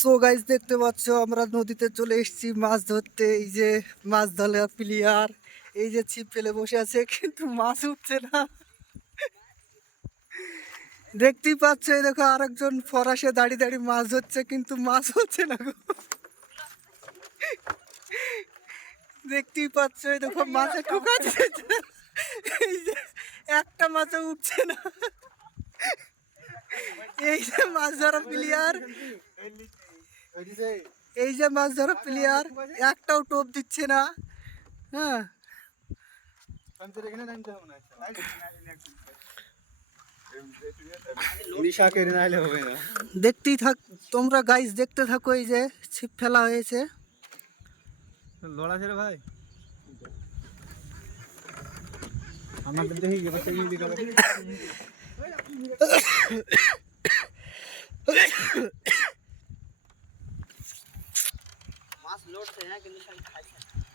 So guys দেখতে পাচ্ছ, আমরা নদীতে চলে এসেছি মাছ ধরতে। এই যে মাছ ধরে প্লেয়ার, এই যে ছিপ ফেলে বসে আছে, কিন্তু মাছ উঠছে না। দেখতেই পাচ্ছ, এই দেখো, আরেকজন ফরাসে দাঁড়িয়ে দাঁড়িয়ে মাছ ধরছে, কিন্তু মাছ হচ্ছে না গো। দেখতেই পাচ্ছ, এই দেখো, মাছে ঠোকাচ্ছে। একটা মাছও উঠছে না। এই যে মাছ ধরা প্লেয়ার। এই যে মাছ ধরা প্লেয়ার একটাও টোপ দিচ্ছে না। হ্যাঁ। দেখতেই থাক তোমরা গাইস দেখতে থাকো এই যে ছিপ ফেলা হয়েছে। লড়া ছেড়ে ভাই। আমাদের দেখি গেলে সেই দিকে মাছ লড়ছে হ্যাঁ কিন্তু সবাই খাইছে না।